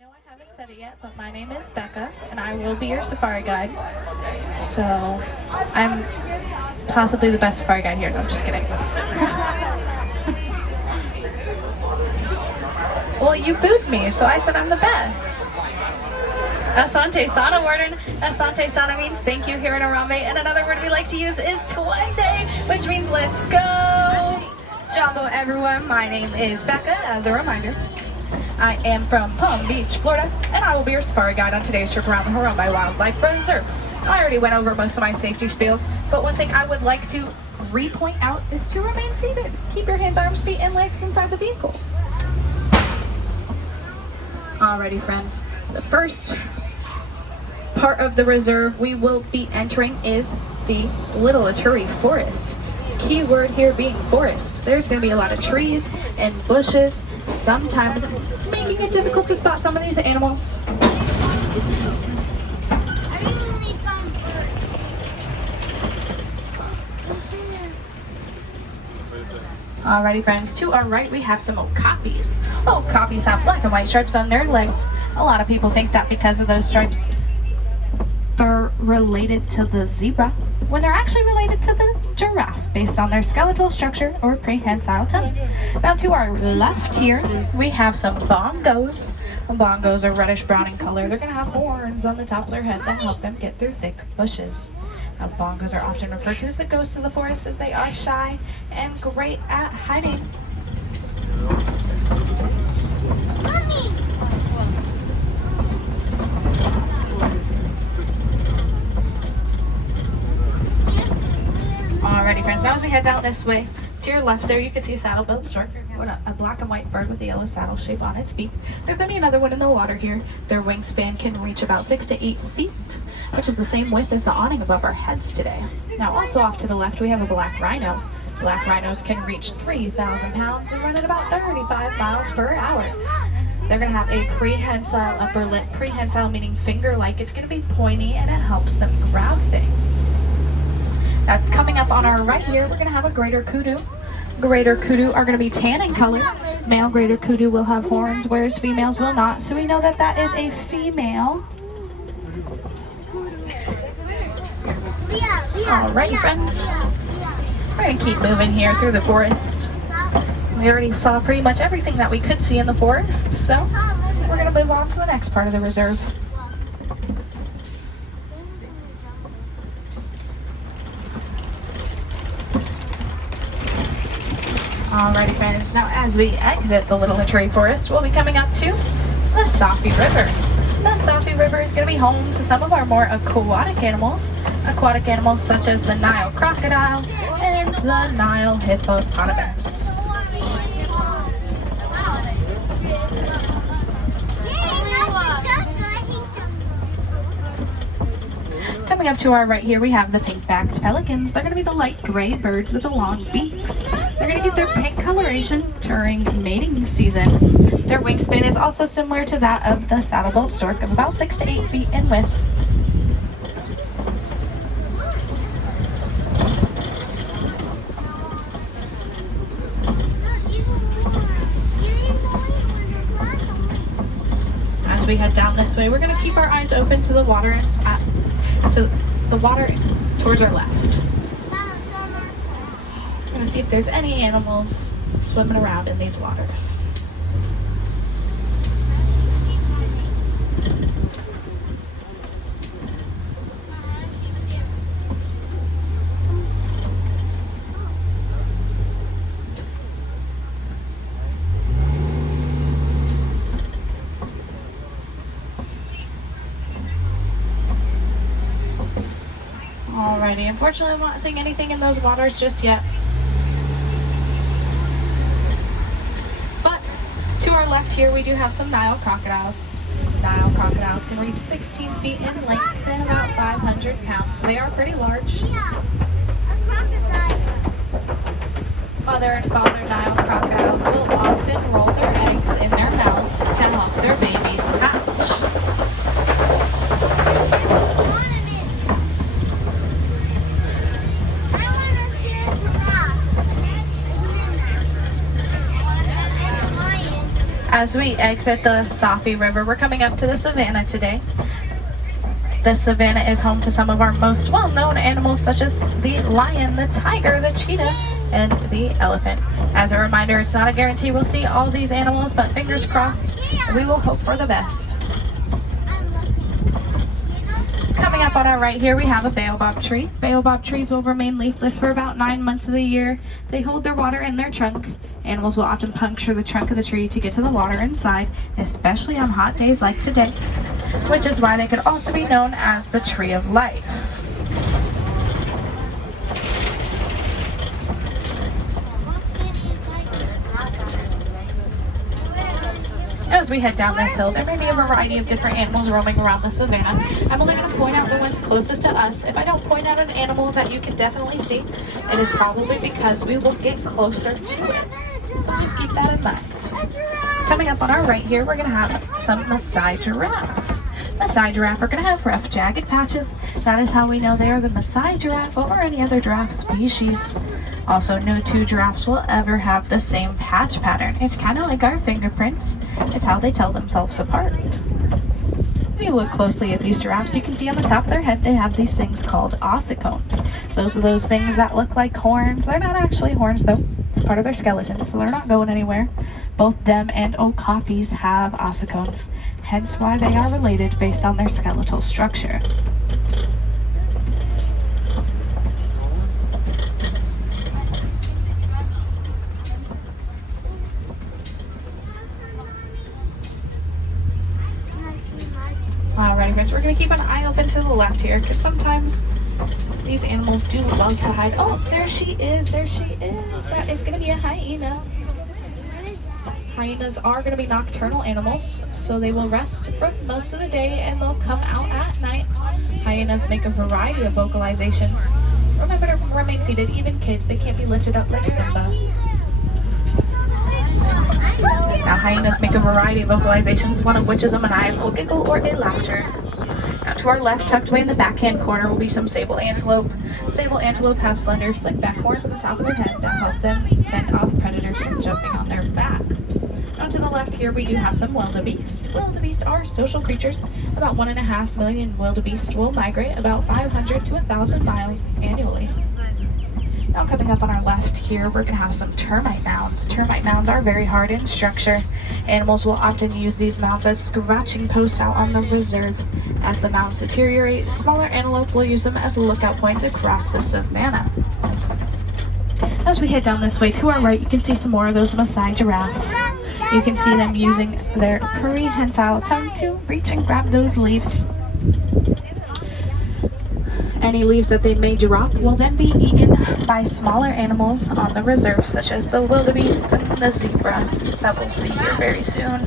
know I haven't said it yet, but my name is Becca, and I will be your safari guide. So, I'm possibly the best safari guide here. No, I'm just kidding. Well, you booed me, so I said I'm the best. Asante Sana word. Asante Sana means thank you here in Arambe, and another word we like to use is Twende, which means let's go. Jumbo everyone, my name is Becca, as a reminder. I am from Palm Beach, Florida, and I will be your safari guide on today's trip around the Harambe Wildlife Reserve. I already went over most of my safety spiels, but one thing I would like to re-point out is to remain seated. Keep your hands, arms, feet, and legs inside the vehicle. Alrighty, friends. The first part of the reserve we will be entering is the Little Aturi Forest. Key word here being forest. There's going to be a lot of trees and bushes, sometimes making it difficult to spot some of these animals. Alrighty, friends, to our right we have some okapis. Okapis have black and white stripes on their legs. A lot of people think that because of those stripes they're related to the zebra, when they're actually related to the giraffe based on their skeletal structure or prehensile tongue. Now to our left here, we have some bongos. Bongos are reddish brown in color. They're going to have horns on the top of their head that help them get through thick bushes. Now, bongos are often referred to as the ghosts of the forest as they are shy and great at hiding. Alrighty, friends, now as we head down this way, to your left there you can see a saddle-billed stork, a black and white bird with a yellow saddle shape on its beak. There's going to be another one in the water here. Their wingspan can reach about 6 to 8 feet, which is the same width as the awning above our heads today. Now also off to the left we have a black rhino. Black rhinos can reach 3,000 pounds and run at about 35 miles per hour. They're going to have a prehensile upper lip, prehensile meaning finger-like. It's going to be pointy and it helps them grab things. Now, coming up on our right here, we're going to have a greater kudu. Greater kudu are going to be tan in color. Male greater kudu will have horns, whereas females will not. So we know that that is a female. Alright, friends. We're going to keep moving here through the forest. We already saw pretty much everything that we could see in the forest, so we're going to move on to the next part of the reserve. Alrighty, friends, now as we exit the Little Aturi Forest, we'll be coming up to the Safi River. The Safi River is going to be home to some of our more aquatic animals such as the Nile crocodile and the Nile hippopotamus. Coming up to our right here, we have the pink-backed pelicans. They're going to be the light gray birds with the long beaks. They're going to get their pink coloration during mating season. Their wingspan is also similar to that of the saddle-billed stork of about 6 to 8 feet in width. As we head down this way, we're going to keep our eyes open to the water towards our left. I'm going to see if there's any animals swimming around in these waters. Alrighty, unfortunately I'm not seeing anything in those waters just yet. But to our left here we do have some Nile crocodiles. Nile crocodiles can reach 16 feet in length and about 500 pounds. They are pretty large. Mother and father Nile crocodiles will often roll their eggs in their mouths to help their babies hatch. As we exit the Safi River, we're coming up to the savannah today. The savannah is home to some of our most well-known animals, such as the lion, the tiger, the cheetah, and the elephant. As a reminder, it's not a guarantee we'll see all these animals, but fingers crossed, we will hope for the best. Coming up on our right here, we have a baobab tree. Baobab trees will remain leafless for about 9 months of the year. They hold their water in their trunk. Animals will often puncture the trunk of the tree to get to the water inside, especially on hot days like today, which is why they could also be known as the tree of life. As we head down this hill, there may be a variety of different animals roaming around the savannah. I'm only going to point out the ones closest to us. If I don't point out an animal that you can definitely see, it is probably because we will get closer to it. So just keep that in mind. Coming up on our right here, we're going to have some Maasai giraffe. Maasai giraffe are going to have rough, jagged patches. That is how we know they are the Maasai giraffe over any other giraffe species. Also, no two giraffes will ever have the same patch pattern. It's kind of like our fingerprints. It's how they tell themselves apart. If you look closely at these giraffes, you can see on the top of their head they have these things called ossicones. Those are those things that look like horns. They're not actually horns though. It's part of their skeleton, so they're not going anywhere. Both them and okapis have ossicones, hence why they are related based on their skeletal structure. Alright friends, we're going to keep an eye open to the left here, because sometimes these animals do love to hide. Oh, there she is, there she is. That is going to be a hyena. Hyenas are going to be nocturnal animals, so they will rest for most of the day and they'll come out at night. Hyenas make a variety of vocalizations. Remember to remain seated, even kids, they can't be lifted up like Simba. Now, hyenas make a variety of vocalizations, one of which is a maniacal giggle or a laughter. Now, to our left, tucked away in the backhand corner, will be some sable antelope. Sable antelope have slender, slick back horns on the top of their head that help them fend off predators from jumping on their back. Now, to the left here, we do have some wildebeest. Wildebeest are social creatures. About 1.5 million wildebeest will migrate about 500 to 1,000 miles annually. Now coming up on our left here, we're going to have some termite mounds. Termite mounds are very hard in structure. Animals will often use these mounds as scratching posts out on the reserve. As the mounds deteriorate, smaller antelope will use them as lookout points across the savannah. As we head down this way to our right, you can see some more of those Maasai giraffe. You can see them using their prehensile tongue to reach and grab those leaves. Any leaves that they may drop will then be eaten by smaller animals on the reserve, such as the wildebeest and the zebra that we'll see here very soon.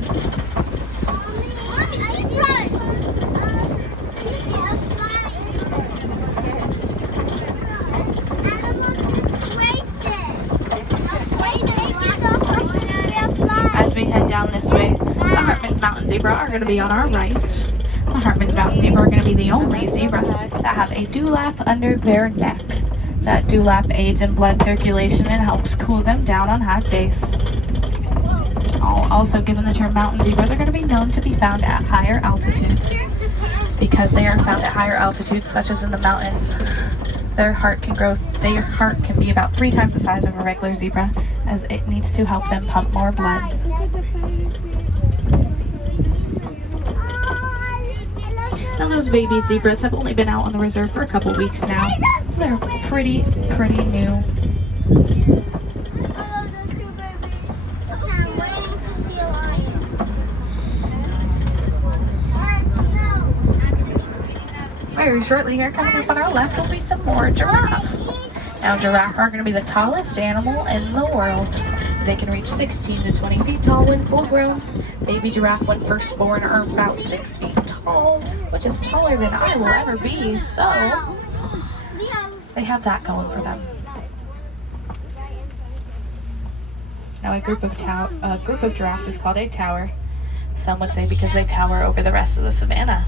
As we head down this way, the Hartman's Mountain zebra are going to be on our right. The Hartman's Mountain zebra are going to be the only zebra that have a dewlap under their neck. That dewlap aids in blood circulation and helps cool them down on hot days. Also, given the term mountain zebra, they're going to be known to be found at higher altitudes. Because they are found at higher altitudes, such as in the mountains, their heart can be about 3 times the size of a regular zebra, as it needs to help them pump more blood. Now those baby zebras have only been out on the reserve for a couple weeks now, so they're pretty new. Very shortly here, coming up on our left, will be some more giraffe. Now giraffe are going to be the tallest animal in the world. They can reach 16 to 20 feet tall when full grown. Baby giraffe when first born are about 6 feet tall, which is taller than I will ever be, so they have that going for them. Now a group of giraffes is called a tower. Some would say because they tower over the rest of the savannah.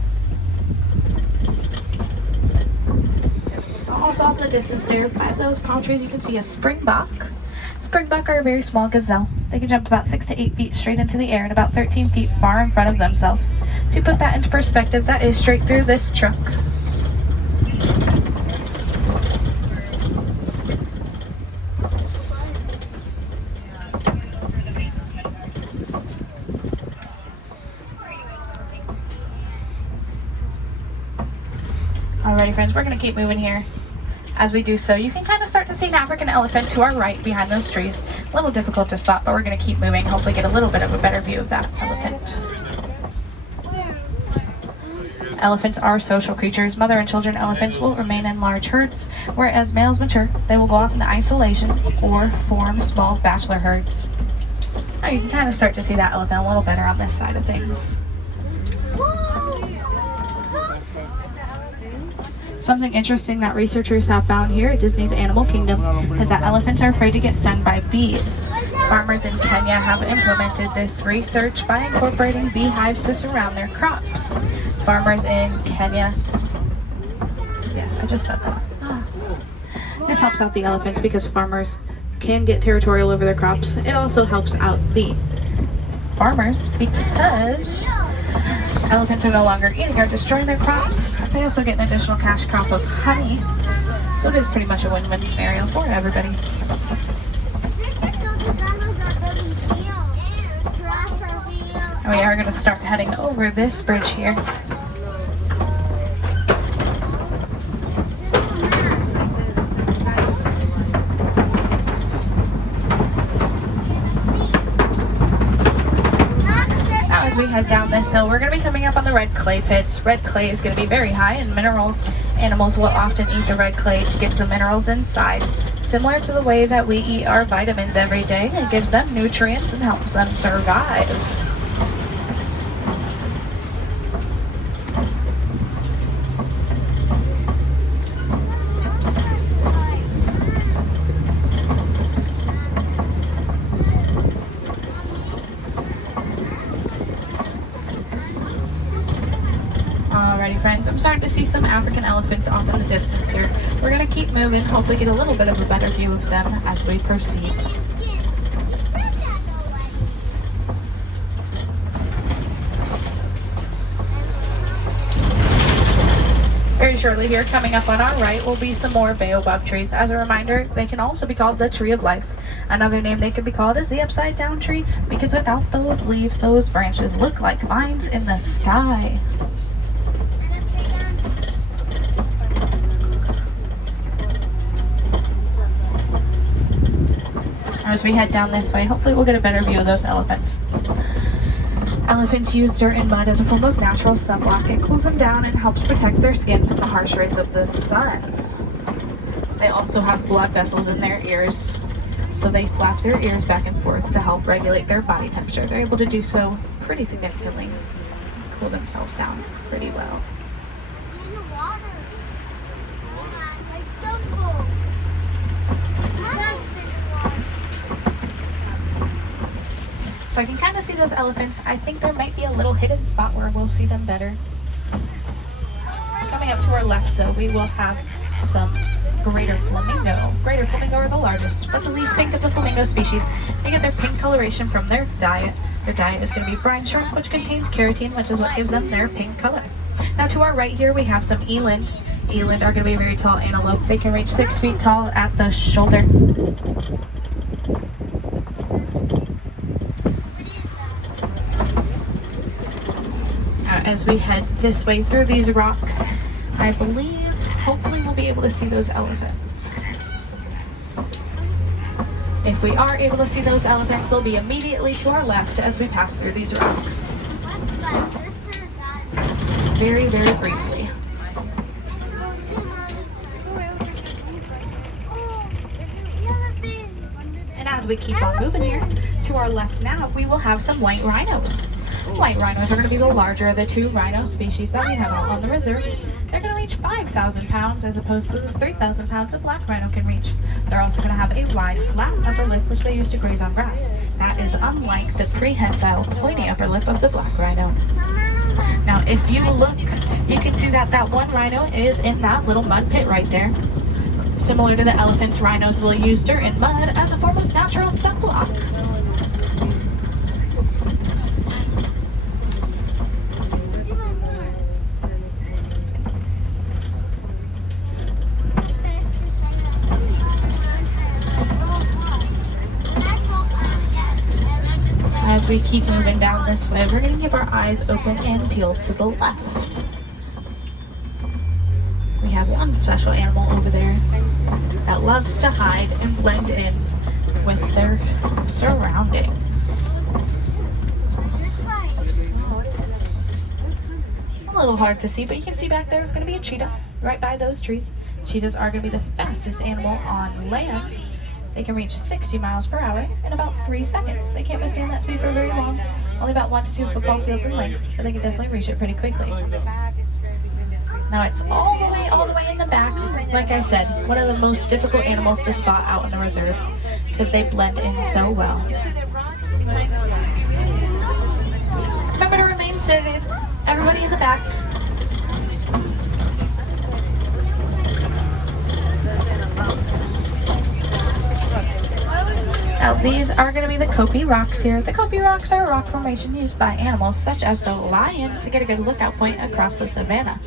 Also off in the distance there, by those palm trees, you can see a springbok. Springbuck are a very small gazelle. They can jump about 6 to 8 feet straight into the air and about 13 feet far in front of themselves. To put that into perspective, that is straight through this truck. Alrighty friends, we're going to keep moving here. As we do so, you can kind of start to see an African elephant to our right behind those trees. A little difficult to spot, but we're going to keep moving, hopefully get a little bit of a better view of that elephant. Elephants are social creatures. Mother and children elephants will remain in large herds, whereas males mature, they will go off into isolation or form small bachelor herds. Now you can kind of start to see that elephant a little better on this side of things. Something interesting that researchers have found here at Disney's Animal Kingdom is that elephants are afraid to get stung by bees. Farmers in Kenya have implemented this research by incorporating beehives to surround their crops. Farmers in Kenya, yes, I just said that. This helps out the elephants because farmers can get territorial over their crops. It also helps out the farmers because elephants are no longer eating or destroying their crops. They also get an additional cash crop of honey. So it is pretty much a win-win scenario for everybody. And we are going to start heading over this bridge here. As we head down this hill, we're going to be coming up on the red clay pits. Red clay is going to be very high in minerals. Animals will often eat the red clay to get to the minerals inside. Similar to the way that we eat our vitamins every day, it gives them nutrients and helps them survive. Alrighty friends, I'm starting to see some African elephants off in the distance here. We're going to keep moving, hopefully get a little bit of a better view of them as we proceed. Very shortly here, coming up on our right, will be some more baobab trees. As a reminder, they can also be called the tree of life. Another name they could be called is the upside down tree because without those leaves, those branches look like vines in the sky. As we head down this way, hopefully we'll get a better view of those elephants. Elephants use dirt and mud as a form of natural sunblock. It cools them down and helps protect their skin from the harsh rays of the sun. They also have blood vessels in their ears, so they flap their ears back and forth to help regulate their body temperature. They're able to do so pretty significantly, cool themselves down pretty well. So I can kind of see those elephants. I think there might be a little hidden spot where we'll see them better. Coming up to our left though, we will have some greater flamingo. Greater flamingo are the largest, but the least pink of the flamingo species. They get their pink coloration from their diet. Their diet is going to be brine shrimp, which contains keratin, which is what gives them their pink color. Now to our right here, we have some eland. Eland are going to be a very tall antelope. They can reach 6 feet tall at the shoulder. As we head this way through these rocks, I believe, hopefully we'll be able to see those elephants. If we are able to see those elephants, they'll be immediately to our left as we pass through these rocks. Very, very briefly. And as we keep on moving here, to our left now, we will have some white rhinos. White rhinos are going to be the larger of the two rhino species that we have out on the reserve. They're going to reach 5,000 pounds as opposed to the 3,000 pounds a black rhino can reach. They're also going to have a wide, flat upper lip which they use to graze on grass. That is unlike the prehensile, pointy upper lip of the black rhino. Now, if you look, you can see that that one rhino is in that little mud pit right there. Similar to the elephants, rhinos will use dirt and mud as a form of natural sunblock. As we keep moving down this way, we're going to keep our eyes open and peeled to the left. We have one special animal over there that loves to hide and blend in with their surroundings. A little hard to see, but you can see back there is going to be a cheetah right by those trees. Cheetahs are going to be the fastest animal on land. They can reach 60 miles per hour in about 3 seconds. They can't withstand that speed for very long, only about 1 to 2 football fields in length, but they can definitely reach it pretty quickly. Now it's all the way in the back. Like I said, one of the most difficult animals to spot out in the reserve because they blend in so well. Remember to remain seated. Everybody in the back. Now these are going to be the Kopi rocks here. The Kopi rocks are a rock formation used by animals such as the lion to get a good lookout point across the savannah.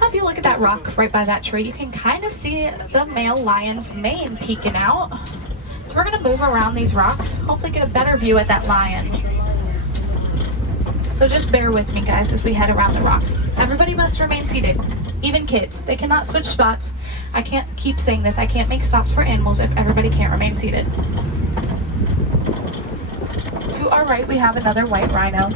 Now if you look at that rock right by that tree, you can kind of see the male lion's mane peeking out. So we're going to move around these rocks, hopefully get a better view at that lion. So just bear with me guys as we head around the rocks. Everybody must remain seated, even kids. They cannot switch spots. I can't keep saying this. I can't make stops for animals if everybody can't remain seated. To our right, we have another white rhino.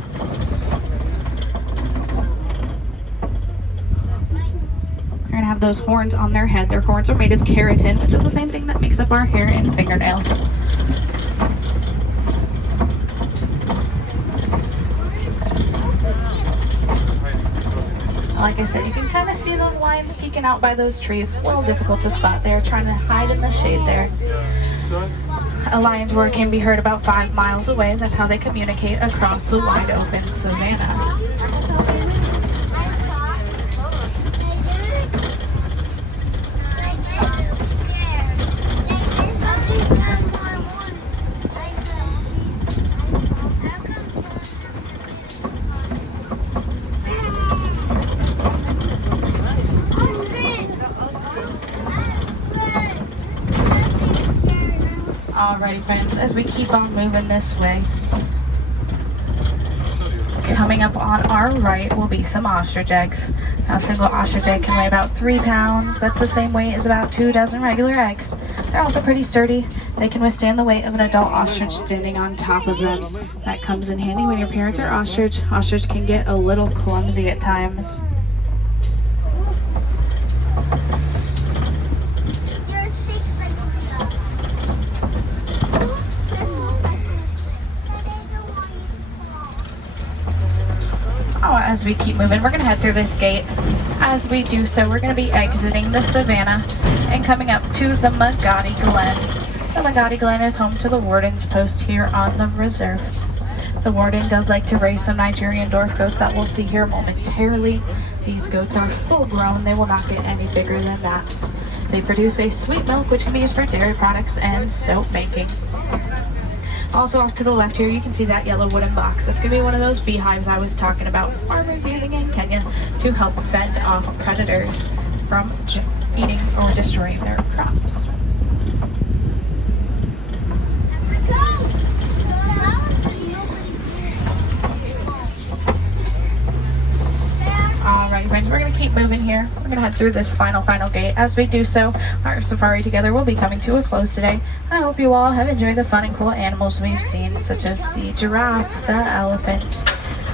They're gonna have those horns on their head. Their horns are made of keratin, which is the same thing that makes up our hair and fingernails. Like I said, you can kind of see those lions peeking out by those trees. A little difficult to spot. They're trying to hide in the shade there. A lion's roar can be heard about 5 miles away. That's how they communicate across the wide open savannah. Alrighty friends, as we keep on moving this way, coming up on our right will be some ostrich eggs. Now a single ostrich egg can weigh about 3 pounds. That's the same weight as about 2 dozen regular eggs. They're also pretty sturdy. They can withstand the weight of an adult ostrich standing on top of them. That comes in handy when your parents are ostrich. Ostrich can get a little clumsy at times. As we keep moving, we're going to head through this gate. As we do so, we're going to be exiting the savannah and coming up to the Magadi Glen. The Magadi Glen is home to the warden's post here on the reserve. The warden does like to raise some Nigerian dwarf goats that we'll see here momentarily. These goats are full grown. They will not get any bigger than that. They produce a sweet milk which can be used for dairy products and soap making. Also off to the left here, you can see that yellow wooden box. That's going to be one of those beehives I was talking about. Farmers using in Kenya to help fend off predators from eating or destroying their crops. Alrighty friends, we're going to keep moving here. We're going to head through this final gate. As we do so, our safari together will be coming to a close today. I hope you all have enjoyed the fun and cool animals we've seen, such as the giraffe, the elephant,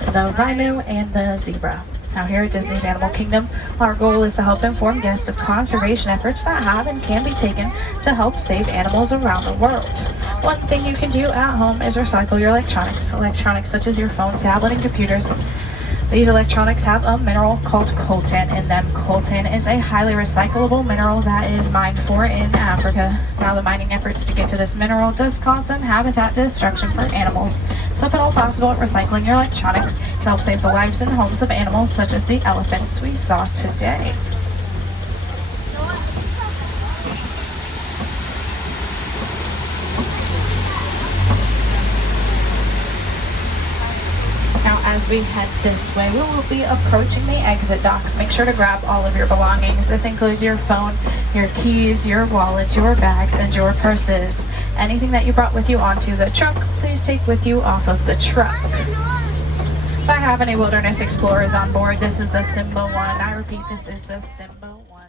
the rhino, and the zebra. Now here at Disney's Animal Kingdom, our goal is to help inform guests of conservation efforts that have and can be taken to help save animals around the world. One thing you can do at home is recycle your electronics. Electronics such as your phone, tablet, and computers. These electronics have a mineral called coltan in them. Coltan is a highly recyclable mineral that is mined for in Africa. Now the mining efforts to get to this mineral does cause some habitat destruction for animals. So if at all possible, recycling your electronics can help save the lives and homes of animals such as the elephants we saw today. As we head this way, we will be approaching the exit docks. Make sure to grab all of your belongings. This includes your phone, your keys, your wallet, your bags, and your purses. Anything that you brought with you onto the truck, please take with you off of the truck. If I have any Wilderness Explorers on board, this is the Simba one. I repeat, this is the Simba one.